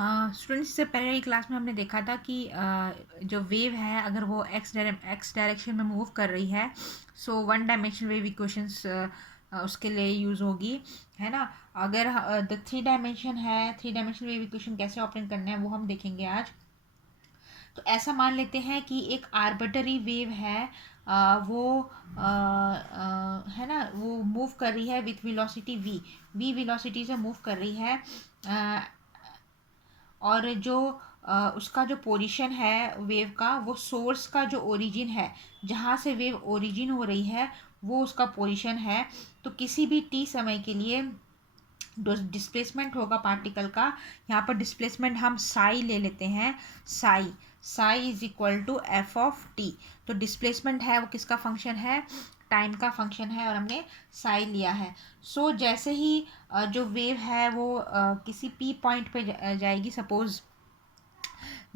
Students, इससे पहले की क्लास में हमने देखा था कि जो वेव है अगर वो एक्स डायरेक्शन में मूव कर रही है, so one dimensional wave equations उसके लिए यूज़ होगी, है ना। अगर द थ्री डायमेंशन है, थ्री डायमेंशनल वेव इक्वेशन कैसे ऑपरेट करना है वो हम देखेंगे आज। तो ऐसा मान लेते हैं कि एक आर्बिटरी वेव है, वो है ना, वो मूव कर रही है विथ वेलोसिटी वी वेलोसिटी से मूव कर रही है। और जो उसका जो पोजीशन है वेव का, वो सोर्स का जो ओरिजिन है, जहाँ से वेव ओरिजिन हो रही है, वो उसका पोजीशन है। तो किसी भी टी समय के लिए जो डिस्प्लेसमेंट होगा पार्टिकल का, यहाँ पर डिस्प्लेसमेंट हम साई ले लेते हैं। Psi psi is equal to F of T. तो डिस्प्लेसमेंट है वो किसका फंक्शन है? टाइम का फंक्शन है, और हमने साई लिया है। सो जैसे ही जो वेव है वो किसी पी पॉइंट पे जाएगी, सपोज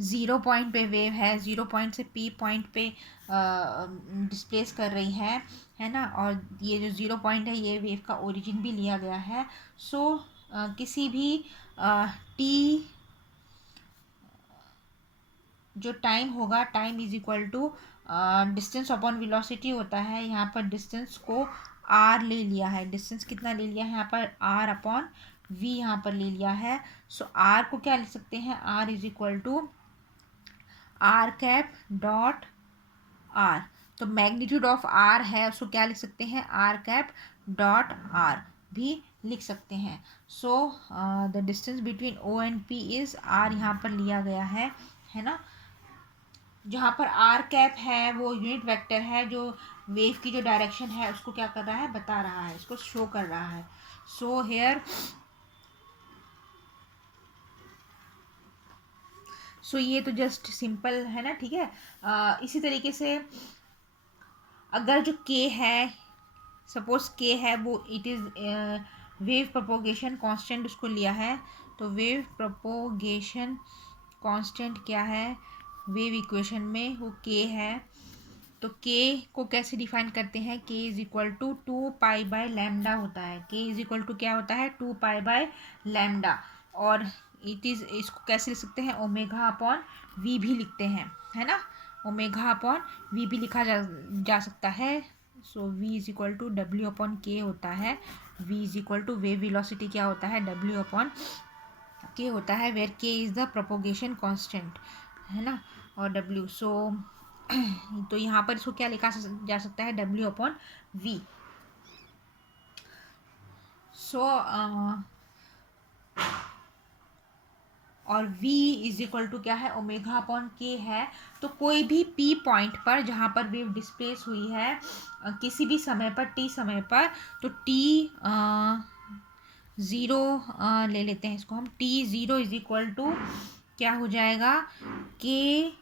0 पॉइंट पे वेव है, 0 पॉइंट से पी पॉइंट पे डिस्प्लेस कर रही है ना। और ये जो 0 पॉइंट है ये वेव का ओरिजिन भी लिया गया है। सो किसी भी टी जो टाइम होगा, time is equal to distance upon velocity होता है। यहाँ पर डिस्टेंस को आर ले लिया है। डिस्टेंस कितना ले लिया है यहाँ पर? आर अपॉन वी यहाँ पर ले लिया है। सो आर को क्या लिख सकते हैं? R is equal to R cap dot R. तो मैग्नीट्यूड ऑफ आर है, उसको क्या लिख सकते हैं? आर कैप डॉट आर भी लिख सकते हैं। So the distance between O and P is R, यहाँ पर लिया गया है ना। जहाँ पर आर कैप है वो यूनिट वेक्टर है, जो वेव की जो डायरेक्शन है उसको क्या कर रहा है? बता रहा है, इसको शो कर रहा है। सो हेयर सो ये तो जस्ट सिंपल है ना, ठीक है। इसी तरीके से अगर जो के है, सपोज के है, वो it is wave propagation constant उसको लिया है। तो वेव प्रोपोगेशन कांस्टेंट क्या है वेव इक्वेशन में? वो के है। तो के को कैसे डिफाइन करते हैं? के इज इक्वल टू 2 पाई/लैम्डा होता है। के इज इक्वल टू क्या होता है? 2 पाई/लैम्डा। और इट इज़, इसको कैसे लिख सकते हैं? ओमेगा अपॉन वी भी लिखते हैं, है ना। ओमेगा अपॉन वी भी लिखा जा सकता है। So V is equal to W upon K होता है। V is equal to wave velocity क्या होता है? डब्ल्यू अपॉन के होता है, वेयर के इज़ द प्रोपोगेशन कांस्टेंट, है ना। और डब्ल्यू, सो तो यहाँ पर इसको क्या लिखा जा सकता है? W upon V. सो और v इज इक्वल टू क्या है? ओमेगा अपॉन के है। तो कोई भी p पॉइंट पर जहाँ पर वेव डिस्प्लेस हुई है किसी भी समय पर, t समय पर, तो t ज़ीरो ले लेते हैं इसको हम। t0 इज इक्वल टू क्या हो जाएगा? K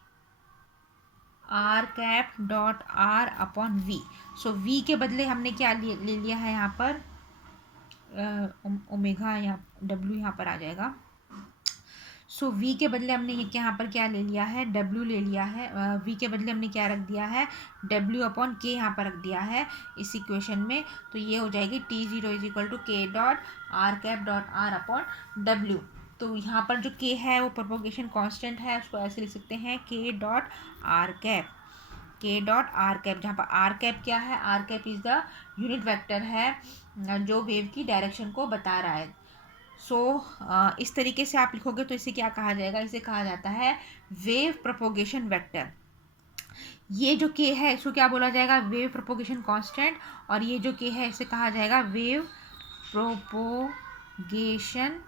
R cap dot R upon V. So V के बदले हमने क्या ले लिया है यहाँ पर? ओमेगा, यहाँ डब्ल्यू यहाँ पर आ जाएगा। सो वी के बदले हमने ये यहाँ पर क्या ले लिया है? डब्ल्यू ले लिया है। वी के बदले हमने क्या रख दिया है? डब्ल्यू अपॉन के यहाँ पर रख दिया है इस इक्वेशन में। तो ये हो जाएगी t0 इज इक्वल टू के dot R cap dot R upon W. तो यहाँ पर जो के है वो प्रोपोगेशन कांस्टेंट है, उसको ऐसे लिख सकते हैं K dot R cap. K dot R cap, जहाँ पर आर कैप क्या है? R cap is the unit vector है जो वेव की डायरेक्शन को बता रहा है। सो इस तरीके से आप लिखोगे तो इसे क्या कहा जाएगा? इसे कहा जाता है वेव प्रोपोगेशन वेक्टर। ये जो के है इसको क्या बोला जाएगा? Wave propagation constant. और ये जो के है इसे कहा जाएगा वेव प्रोपोगेशन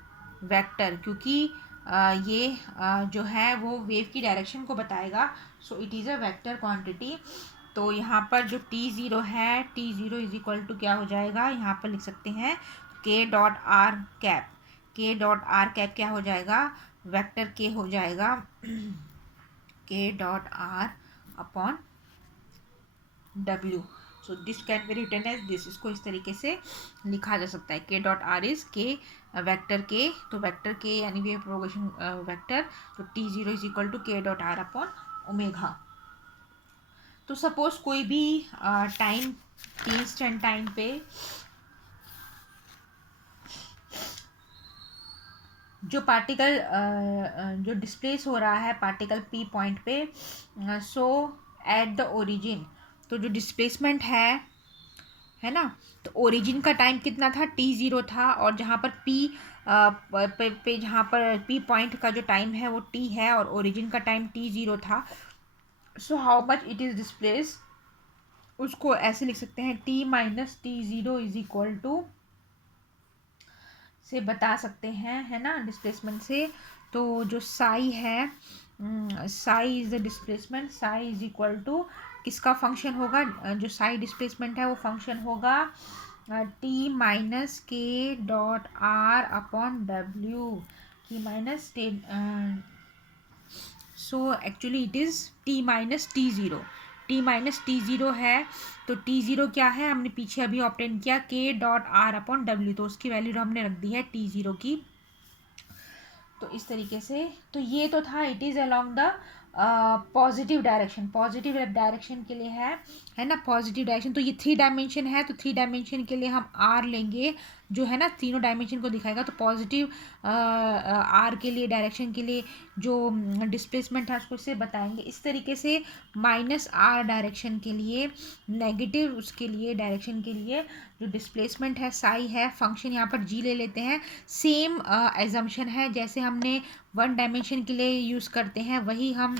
वेक्टर, क्योंकि ये जो है वो वेव की डायरेक्शन को बताएगा। So it is a vector quantity. तो यहाँ पर जो t0 है, t0 इज इक्वल टू क्या हो जाएगा? यहाँ पर लिख सकते हैं K dot R cap. K dot R cap क्या हो जाएगा? वेक्टर के हो जाएगा K dot R upon W. So this can be written as this. इसको इस तरीके से लिखा जा सकता है। K dot R is K vector के, तो वेक्टर के यानी वेव प्रोपोगेशन वेक्टर। तो t0 इज इक्वल टू के डॉट आर अपॉन ओमेगा। तो सपोज कोई भी टाइम t इंस्टेंट टाइम पे जो पार्टिकल जो डिस्प्लेस हो रहा है पार्टिकल पी पॉइंट पे, सो एट द ओरिजिन, तो जो डिस्प्लेसमेंट है ना, तो ओरिजिन का टाइम कितना था, t0 था, और जहाँ पर p पे जहाँ पर p पॉइंट का जो टाइम है वो t है और ओरिजिन का टाइम t0 था। So how much it is displace, उसको ऐसे लिख सकते हैं t minus t0 is equal to, से बता सकते हैं, है ना, डिस्प्लेसमेंट से। तो जो साई है, psi is the displacement, psi is equal to किसका फंक्शन होगा, जो साई डिस्प्लेसमेंट है वो फंक्शन होगा T minus K dot R upon W, की minus ten, so actually it is T minus T zero, T minus T zero है। तो T zero क्या है, हमने पीछे अभी ऑब्टेन किया के डॉट आर अपॉन डब्ल्यू, तो उसकी वैल्यू हमने रख दी है टी ज़ीरो की। तो इस तरीके से, तो ये तो था it is along the positive direction, positive direction के लिए है ना, पॉजिटिव डायरेक्शन। तो ये 3 डायमेंशन है, तो 3 डायमेंशन के लिए हम आर लेंगे, जो है ना तीनों डायमेंशन को दिखाएगा। तो पॉजिटिव आर के लिए, डायरेक्शन के लिए जो डिस्प्लेसमेंट है उसको इससे बताएंगे इस तरीके से। माइनस आर डायरेक्शन के लिए, नेगेटिव उसके लिए डायरेक्शन के लिए जो डिस्प्लेसमेंट है साई है, फंक्शन यहाँ पर जी ले लेते हैं। सेम एजम्पशन है जैसे हमने 1 डायमेंशन के लिए यूज़ करते हैं, वही हम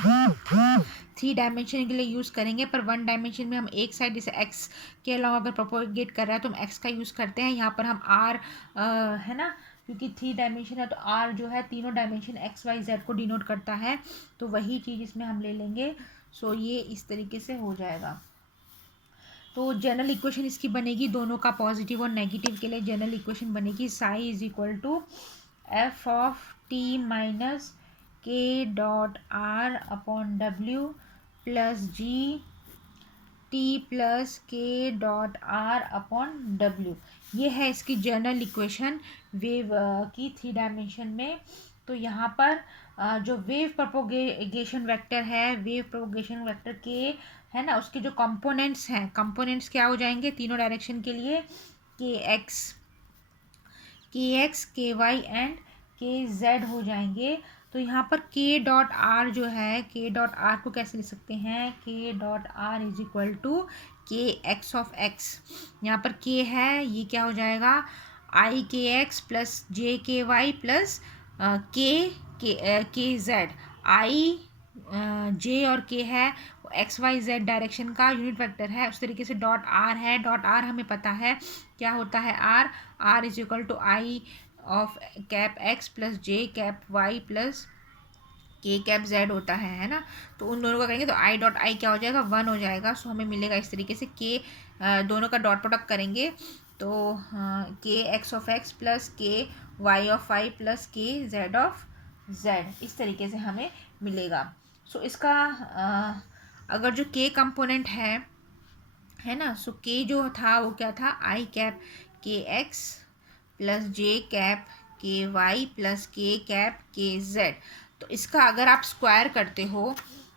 3 डायमेंशन के लिए यूज़ करेंगे। पर 1 डायमेंशन में हम एक साइड जैसे एक्स के अलावा अगर प्रोपोगेट कर रहा है तो हम एक्स का यूज़ करते हैं। यहाँ पर हम आर, है ना, क्योंकि 3 डायमेंशन है तो आर जो है तीनों डायमेंशन एक्स वाई जेड को डिनोट करता है, तो वही चीज़ इसमें हम ले लेंगे। सो ये इस तरीके से हो जाएगा। तो जनरल इक्वेशन इसकी बनेगी, दोनों का पॉजिटिव और नेगेटिव के लिए जनरल इक्वेशन बनेगी, psi is equal to F of T minus K dot R upon W plus G T plus K dot R upon W. ये है इसकी जनरल इक्वेशन वेव की 3 डायमेंशन में। तो यहाँ पर जो वेव प्रोपोगेशन वेक्टर है, वेव प्रोपोगेशन वेक्टर के, है ना, उसके जो कंपोनेंट्स हैं, कंपोनेंट्स क्या हो जाएंगे तीनों डायरेक्शन के लिए, के एक्स के वाई एंड के जेड हो जाएंगे। तो यहाँ पर के डॉट आर जो है, के डॉट आर को कैसे लिख सकते हैं, K dot R is equal to K X of X. यहाँ पर के है, ये क्या हो जाएगा, आई के x plus J K Y plus K Z. I J और के है, एक्स वाई जेड डायरेक्शन का यूनिट वेक्टर है। उस तरीके से डॉट आर है, डॉट आर हमें पता है क्या होता है, R, R is equal to I of cap X plus J cap Y plus K cap Z होता है ना। तो उन दोनों का करेंगे तो आई डॉट आई क्या हो जाएगा, 1 हो जाएगा। सो हमें मिलेगा इस तरीके से के, दोनों का डॉट प्रोडक्ट करेंगे तो के X of X plus K Y of Y plus K Z of Z, इस तरीके से हमें मिलेगा। सो इसका अगर जो के कंपोनेंट है ना, सो के जो था वो क्या था, आई कैप के एक्स प्लस जे कैप के वाई प्लस के कैप के जेड। तो इसका अगर आप स्क्वायर करते हो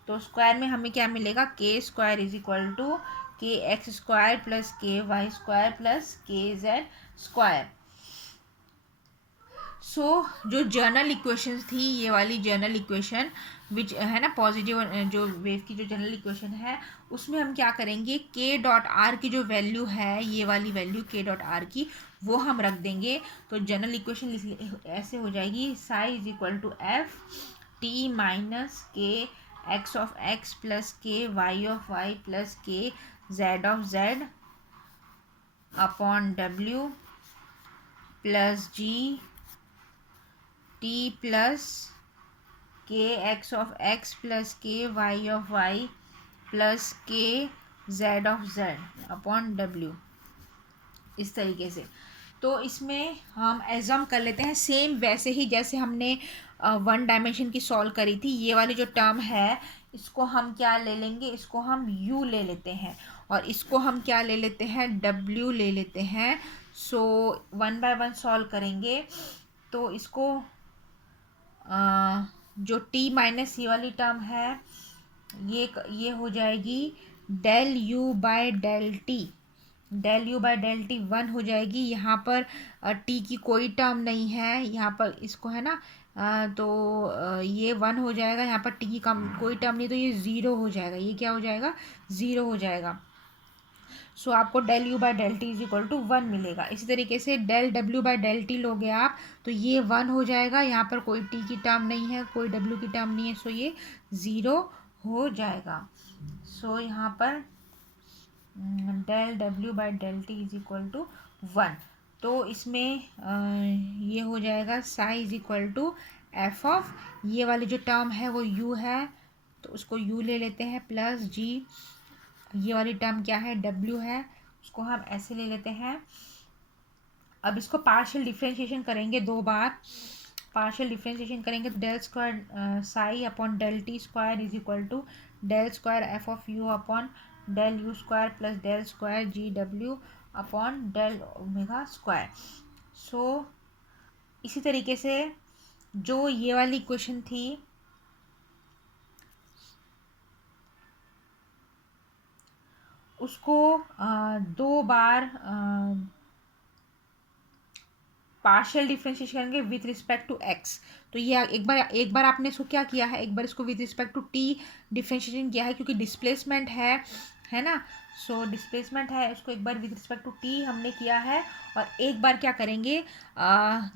तो स्क्वायर में हमें क्या मिलेगा, के square is equal to K X square plus K Y square plus K Z square. So जो जर्नल इक्वेशन थी, ये वाली जर्नल इक्वेशन विच है ना, पॉजिटिव जो वेव की जो जनरल इक्वेशन है, उसमें हम क्या करेंगे, के डॉट आर की जो वैल्यू है, ये वाली वैल्यू के डॉट आर की, वो हम रख देंगे। तो जनरल इक्वेशन ऐसे हो जाएगी, psi is equal to F T minus K X of X plus K Y of Y plus K Z of Z upon W plus G T plus K X of X plus K Y of Y plus K Z of Z upon W, इस तरीके से। तो इसमें हम exam कर लेते हैं same वैसे ही जैसे हमने 1 डायमेंशन की सॉल्व करी थी। ये वाली जो टर्म है इसको हम क्या ले लेंगे, इसको हम u ले लेते हैं और इसको हम क्या ले लेते हैं, w ले लेते हैं। सो 1 बाय 1 सॉल्व करेंगे तो इसको जो t माइनस ये वाली टर्म है, ये हो जाएगी del u by del T, del U by del T 1 हो जाएगी। यहाँ पर टी की कोई टर्म नहीं है, यहाँ पर इसको है ना, तो ये 1 हो जाएगा। यहाँ पर टी की कम कोई टर्म नहीं, तो ये 0 हो जाएगा। ये क्या हो जाएगा? 0 हो जाएगा। सो आपको del U by del T is equal to 1 मिलेगा। इसी तरीके से del W by del T लोगे आप, तो ये 1 हो जाएगा। यहाँ पर कोई टी की टर्म नहीं है, कोई डब्ल्यू की टर्म नहीं है, सो ये 0 हो जाएगा। सो यहाँ पर del W by del T is equal to 1। तो इसमें ये हो जाएगा psi is equal to F of, ये वाली जो टर्म है वो u है, तो उसको u ले लेते हैं, प्लस जी, ये वाली टर्म क्या है? w है, उसको हम ऐसे ले लेते हैं। अब इसको पार्शियल डिफ्रेंशिएशन करेंगे 2 बार। पार्शियल डिफ्रेंशिएशन करेंगे तो del square psi upon del T square is equal to del square F of U upon del U square plus del square G W upon del omega square. So इसी तरीके से जो ये वाली equation थी, उसको 2 बार पार्शियल डिफरेंशिएशन करेंगे with respect to x. तो ये एक बार आपने इसको क्या किया है, एक बार इसको with respect to T differentiation किया है, क्योंकि डिस्प्लेसमेंट है ना। सो डिस्प्लेसमेंट है, उसको एक बार विथ रिस्पेक्ट टू टी हमने किया है। और एक बार क्या करेंगे,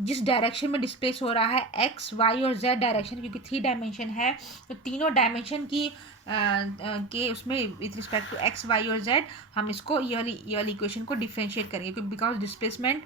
जिस डायरेक्शन में डिस्प्लेस हो रहा है एक्स वाई और जेड डायरेक्शन, क्योंकि 3 डायमेंशन है, तो तीनों डायमेंशन की के उसमें with respect to X Y और जेड हम इसको ये वाली इक्वेशन को डिफ्रेंशिएट करेंगे, क्योंकि बिकॉज डिस्प्लेसमेंट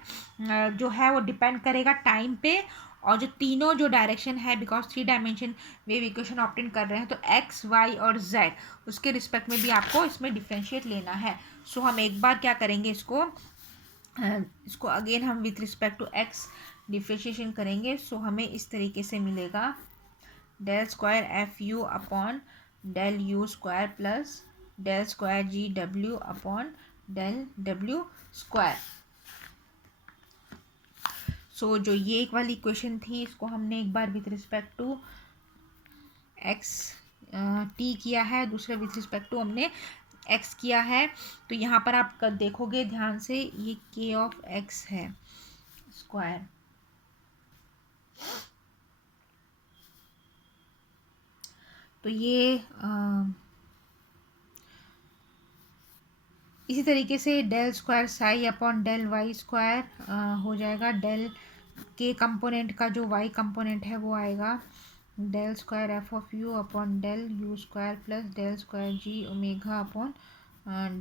जो है वो डिपेंड करेगा टाइम पे, और जो तीनों जो डायरेक्शन है, because 3 dimension wave equation obtain कर रहे हैं, तो एक्स वाई और जेड उसके रिस्पेक्ट में भी आपको इसमें डिफ्रेंशिएट लेना है। सो हम एक बार क्या करेंगे, इसको अगेन हम with respect to X differentiation करेंगे। सो हमें इस तरीके से मिलेगा del square F U upon del U square plus del square G W upon del W square. So जो ये एक वाली इक्वेशन थी, इसको हमने एक बार with respect to X T किया है, दूसरे विथ रिस्पेक्ट टू हमने एक्स किया है। तो यहाँ पर आप देखोगे ध्यान से, ये के ऑफ एक्स है स्क्वायर, तो ये इसी तरीके से del square psi upon del Y square हो जाएगा। डेल के कंपोनेंट का जो वाई कंपोनेंट है वो आएगा del square F of U upon del U square plus del square G omega upon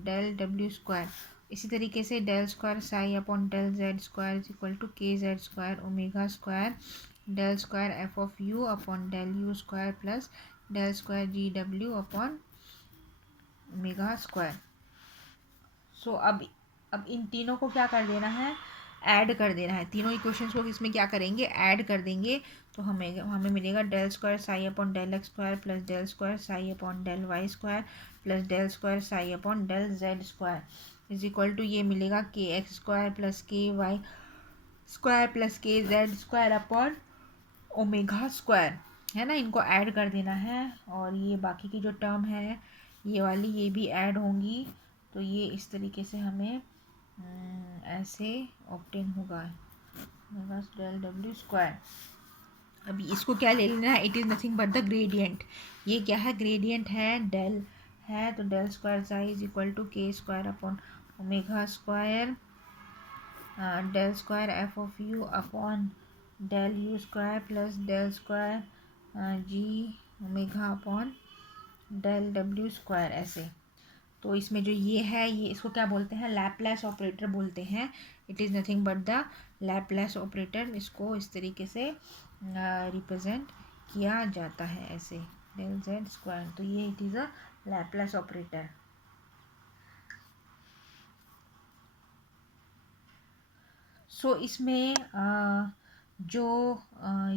del W square. इसी तरीके से del square psi upon del Z square is equal to K Z square omega square del square F of U upon del U square plus del square G W upon omega square. So अब इन तीनों को क्या कर देना है, add कर देना है। तीनों इक्वेशंस को इसमें क्या करेंगे, ऐड कर देंगे। तो हमें मिलेगा del square psi upon del X square plus del square psi upon del Y square plus del square psi upon del Z square is equal to, ये मिलेगा K X square plus K Y square plus K Z square upon omega square, है ना। इनको add कर देना है, और ये बाकी की जो टर्म है ये वाली, ये भी ऐड होंगी। तो ये इस तरीके से हमें ऐसे ऑब्टेन होगा डेल डब्ल्यू स्क्वायर। अभी इसको क्या ले लेना है, it is nothing but the gradient. ये क्या है, ग्रेडियंट है, डेल है, तो del square psi is equal to K square upon omega square del square F of U upon del U square plus del square G omega upon del W square ऐसे। तो इसमें जो ये है, ये इसको क्या बोलते हैं, लैपलेस ऑपरेटर बोलते हैं। It is nothing but the Laplace operator. इसको इस तरीके से रिप्रेजेंट किया जाता है ऐसे, डेल जेड स्क्वायर। तो ये it is a Laplace operator. So इसमें जो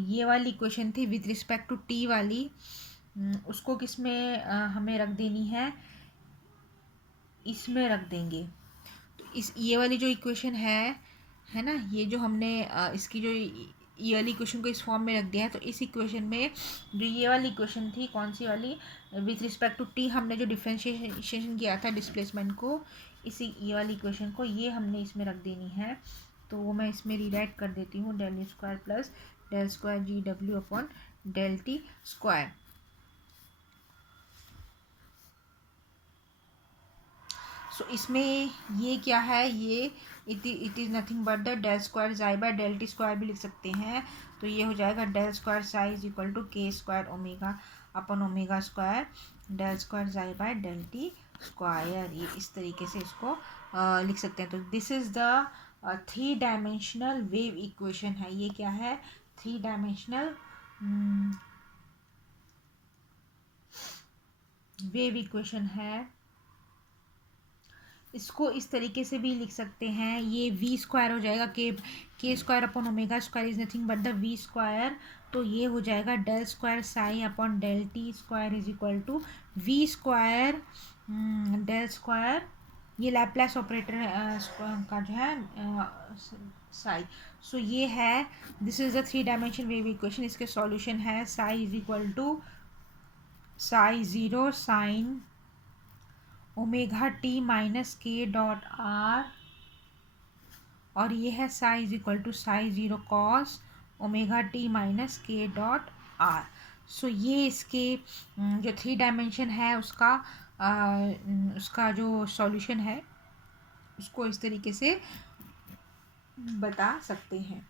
ये वाली इक्वेशन थी विथ रिस्पेक्ट टू टी वाली, उसको किसमें हमें रख देनी है, इसमें रख देंगे। तो ये वाली जो इक्वेशन है ना, ये जो हमने इसकी जो ये वाली इक्वेशन को इस फॉर्म में रख दिया है। तो इस इक्वेशन में जो ये वाली इक्वेशन थी, कौन सी वाली, विथ रिस्पेक्ट टू टी हमने जो डिफरेंशिएशन किया था डिस्प्लेसमेंट को, ये वाली इक्वेशन को ये हमने इसमें रख देनी है, तो वो मैं इसमें रीराइट कर देती हूँ, del square plus del square G W upon del T square. So इसमें ये क्या है, ये it is nothing but the del square psi by del T square भी लिख सकते हैं। तो ये हो जाएगा del square psi is equal to K square omega upon omega square del square psi by del T square. ये इस तरीके से इसको लिख सकते हैं। तो this is the 3 dimensional wave equation है। ये क्या है, 3 डायमेंशनल वेव इक्वेशन है। इसको इस तरीके से भी लिख सकते हैं, ये वी स्क्वायर हो जाएगा, K square upon omega square is nothing but the V square. तो ये हो जाएगा del square psi upon del T square is equal to V square del square, ये लैप्लास ऑपरेटर का जो है साई। सो ये है, this is the 3 dimension wave equation. इसके सॉल्यूशन है psi is equal to psi zero sine omega T minus K dot R, और ये है psi is equal to psi zero cos omega T minus K dot R. So ये इसके जो 3 dimension है उसका जो सॉल्यूशन है उसको इस तरीके से बता सकते हैं।